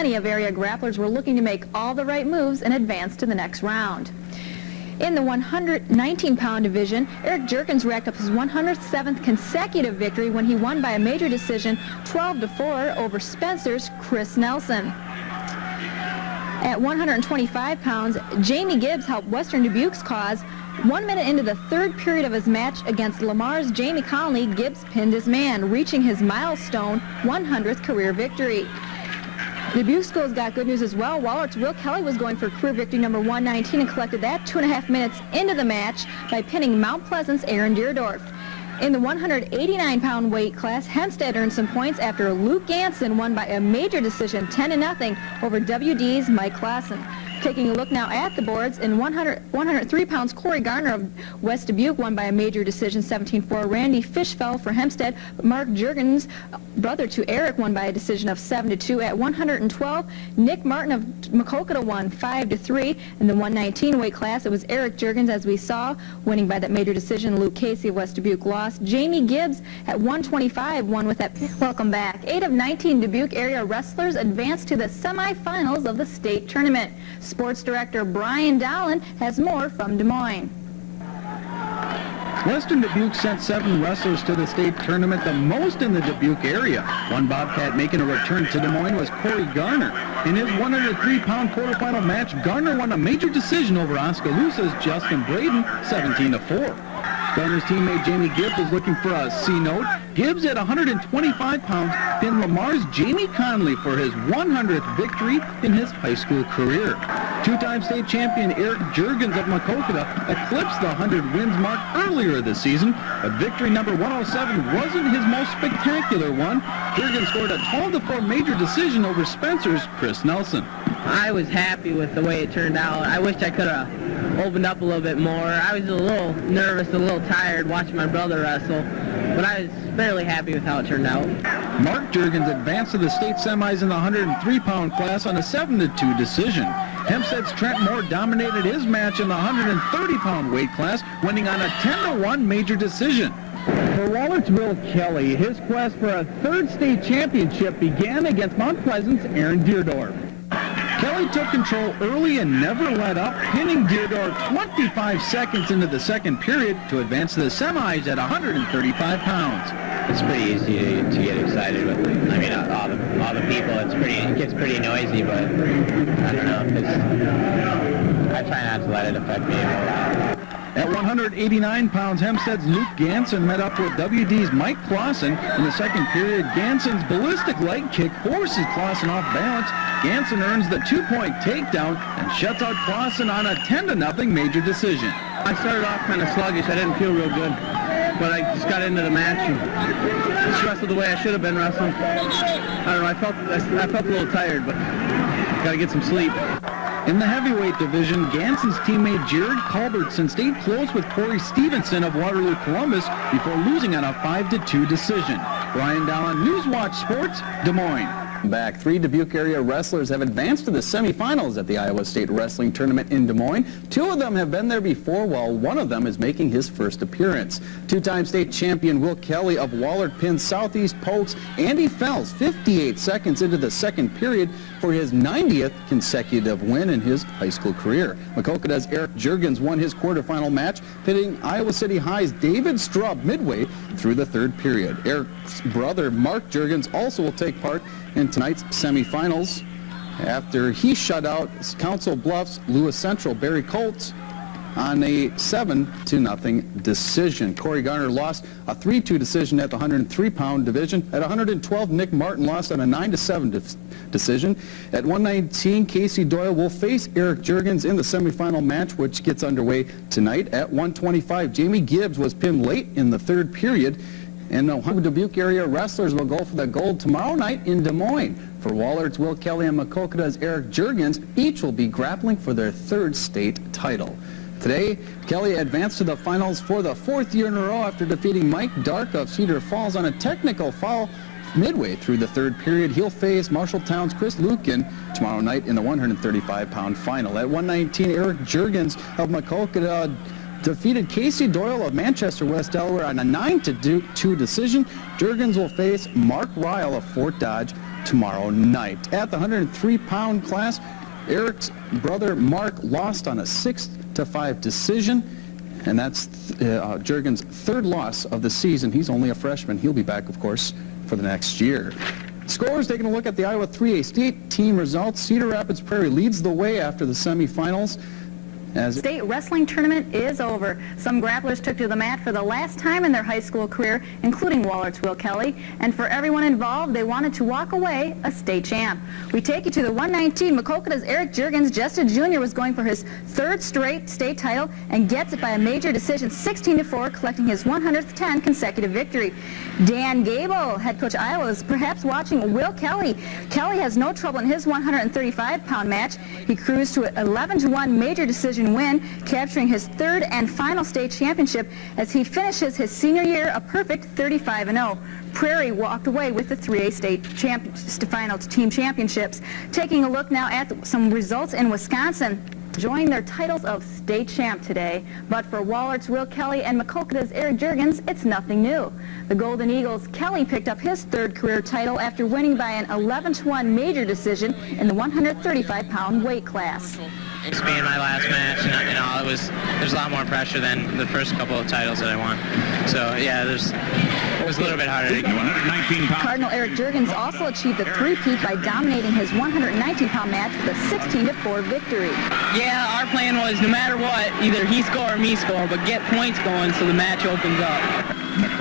plenty of area grapplers were looking to make all the right moves and advance to the next round. In the 119-pound division, Eric Jurgens racked up his 107th consecutive victory when he won by a major decision 12-4 over Spencer's Chris Nelson. At 125 pounds, Jamie Gibbs helped Western Dubuque's cause. 1 minute into the third period of his match against Lamar's Jamie Conley, Gibbs pinned his man, reaching his milestone 100th career victory. Dubuque schools got good news as well. Wallert's Will Kelly was going for career victory number 119 and collected that 2.5 minutes into the match by pinning Mount Pleasant's Aaron Deerdorf. In the 189-pound weight class, Hempstead earned some points after Luke Ganson won by a major decision 10-0 over WD's Mike Clausen. Taking a look now at the boards, in 103 pounds, Corey Garner of West Dubuque won by a major decision 17-4. Randy Fish fell for Hempstead, but Mark Jurgens, brother to Eric, won by a decision of 7-2. At 112, Nick Martin of Macokota won 5-3. In the 119 weight class, it was Eric Jurgens, as we saw, winning by that major decision. Luke Casey of West Dubuque lost. Jamie Gibbs at 125 won with that. Welcome back. 8 of 19 Dubuque area wrestlers advanced to the semifinals of the state tournament. Sports Director Brian Dowland has more from Des Moines. Western Dubuque sent 7 wrestlers to the state tournament, the most in the Dubuque area. One Bobcat making a return to Des Moines was Corey Garner. In his 103-pound quarterfinal match, Garner won a major decision over Oskaloosa's Justin Braden, 17-4. Garner's teammate Jamie Gibbs was looking for a C-note. Gibbs at 125 pounds pinned Lamar's Jamie Conley for his 100th victory in his high school career. Two-time state champion Eric Jurgens of Macokota eclipsed the 100 wins mark earlier this season, but victory number 107 wasn't his most spectacular one. Jurgens scored a 12-4 major decision over Spencer's Chris Nelson. I was happy with the way it turned out. I wish I could have opened up a little bit more. I was a little nervous, a little tired watching my brother wrestle, but I was fairly happy with how it turned out. Mark Jurgens advanced to the state semis in the 103-pound class on a 7-2 decision. Hempstead's Trent Moore dominated his match in the 130-pound weight class, winning on a 10-1 major decision. For Wallert's Will Kelly, his quest for a third state championship began against Mount Pleasant's Aaron Deerdorf. Kelly took control early and never let up, pinning Deerdorf 25 seconds into the second period to advance to the semis at 135 pounds. It's pretty easy to get excited with. I mean, all the people. It gets pretty noisy, but I don't know. I try not to let it affect me a whole lot. At 189 pounds, Hempstead's Luke Ganson met up with WD's Mike Clausen. In the second period, Ganson's ballistic leg kick forces Clausen off balance. Ganson earns the 2-point takedown and shuts out Clausen on a 10-0 major decision. I started off kind of sluggish. I didn't feel real good, but I just got into the match and just wrestled the way I should have been wrestling. I don't know. I felt a little tired, but got to get some sleep. In the heavyweight division, Ganson's teammate Jared Culbertson stayed close with Corey Stevenson of Waterloo Columbus before losing on a 5-2 decision. Brian Dowland, Newswatch Sports, Des Moines. Back, 3 Dubuque area wrestlers have advanced to the semifinals at the Iowa State Wrestling Tournament in Des Moines. 2 of them have been there before, while one of them is making his first appearance. Two-time state champion Will Kelly of Wallert pinned Southeast Polk's Andy Fells 58 seconds into the second period for his 90th consecutive win in his high school career. Makokota's Eric Jurgens won his quarterfinal match, pitting Iowa City High's David Straub midway through the third period. Eric's brother Mark Jurgens also will take part in tonight's semifinals after he shut out Council Bluffs Lewis Central Barry Colts on a 7-0 decision. Corey Garner lost a 3-2 decision at the 103-pound division. At 112, Nick Martin lost on a 9-7 decision. At 119, Casey Doyle will face Eric Jurgens in the semifinal match, which gets underway tonight. At 125, Jamie Gibbs was pinned late in the third period. And the Dubuque area wrestlers will go for the gold tomorrow night in Des Moines. For Wallert's Will Kelly and Makokota's Eric Jurgens, each will be grappling for their third state title. Today, Kelly advanced to the finals for the 4th year in a row after defeating Mike Dark of Cedar Falls on a technical foul midway through the third period. He'll face Marshalltown's Chris Lukin tomorrow night in the 135-pound final. At 119, Eric Jurgens of Macokota defeated Casey Doyle of Manchester, West Delaware on a 9-2 decision. Jurgens will face Mark Ryle of Fort Dodge tomorrow night. At the 103-pound class, Eric's brother Mark lost on a 6-5 decision, and that's Juergens' third loss of the season. He's only a freshman. He'll be back, of course, for the next year. Scores, taking a look at the Iowa 3A state team results. Cedar Rapids Prairie leads the way after the semifinals. State wrestling tournament is over. Some grapplers took to the mat for the last time in their high school career, including Wallert's Will Kelly. And for everyone involved, they wanted to walk away a state champ. We take you to the 119. Maquoketa's Eric Juergens, just a junior, was going for his third straight state title and gets it by a major decision, 16-4, collecting his 110th consecutive victory. Dan Gable, head coach Iowa, is perhaps watching Will Kelly. Kelly has no trouble in his 135-pound match. He cruised to an 11-1 major decision win, capturing his third and final state championship as he finishes his senior year a perfect 35-0. Prairie walked away with the 3A state final team championships. Taking a look now at some results in Wisconsin. Enjoying their titles of state champ today, but for Wallert's Will Kelly and Maquoketa's Eric Juergens, it's nothing new. The Golden Eagles' Kelly picked up his third career title after winning by an 11-1 major decision in the 135-pound weight class. It's being my last match, and there's a lot more pressure than the first couple of titles that I won. So yeah, it was a little bit harder to get. Cardinal Eric Juergens also achieved the three-peat by dominating his 119-pound match with a 16-4 victory. Yeah, our plan was no matter what, either he score or me score, but get points going so the match opens up.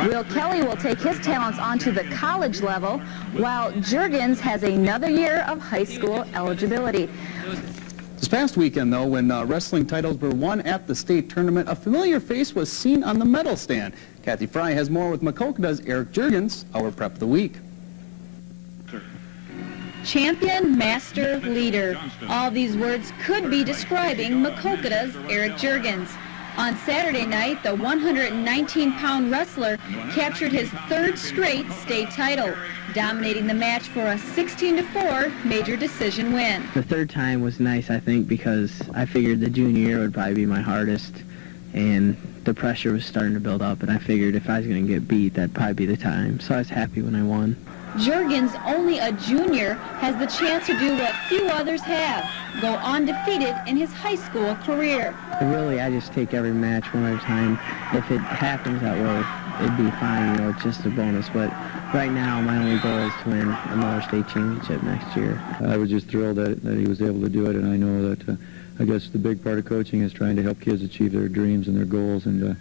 Will Kelly will take his talents onto the college level, while Juergens has another year of high school eligibility. This past weekend, though, when wrestling titles were won at the state tournament, a familiar face was seen on the medal stand. Kathy Fry has more with Maquoketa's Eric Juergens, our Prep of the Week. Champion, master, leader. All these words could be describing Maquoketa's Eric Juergens. On Saturday night, the 119-pound wrestler captured his third straight state title, dominating the match for a 16-4 major decision win. The third time was nice, I think, because I figured the junior year would probably be my hardest, and the pressure was starting to build up, and I figured if I was going to get beat, that'd probably be the time. So I was happy when I won. Juergens, only a junior, has the chance to do what few others have, go undefeated in his high school career. Really, I just take every match one at a time. If it happens that way, it'd be fine, you know, it's just a bonus. But right now, my only goal is to win another state championship next year. I was just thrilled that he was able to do it, and I know that I guess the big part of coaching is trying to help kids achieve their dreams and their goals, and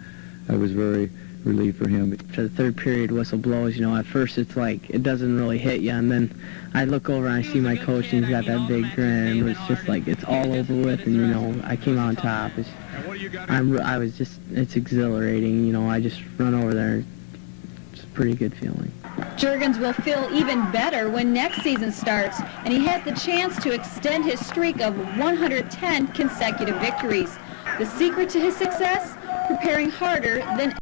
I was very relieved for him. For the third period whistle blows, you know, at first it's like it doesn't really hit you, and then I look over and I see my coach and he's got that big grin. It's just like it's all over with, and you know, I came on top. It's exhilarating, you know, I just run over there. It's a pretty good feeling. Juergens will feel even better when next season starts, and he has the chance to extend his streak of 110 consecutive victories. The secret to his success? Preparing harder than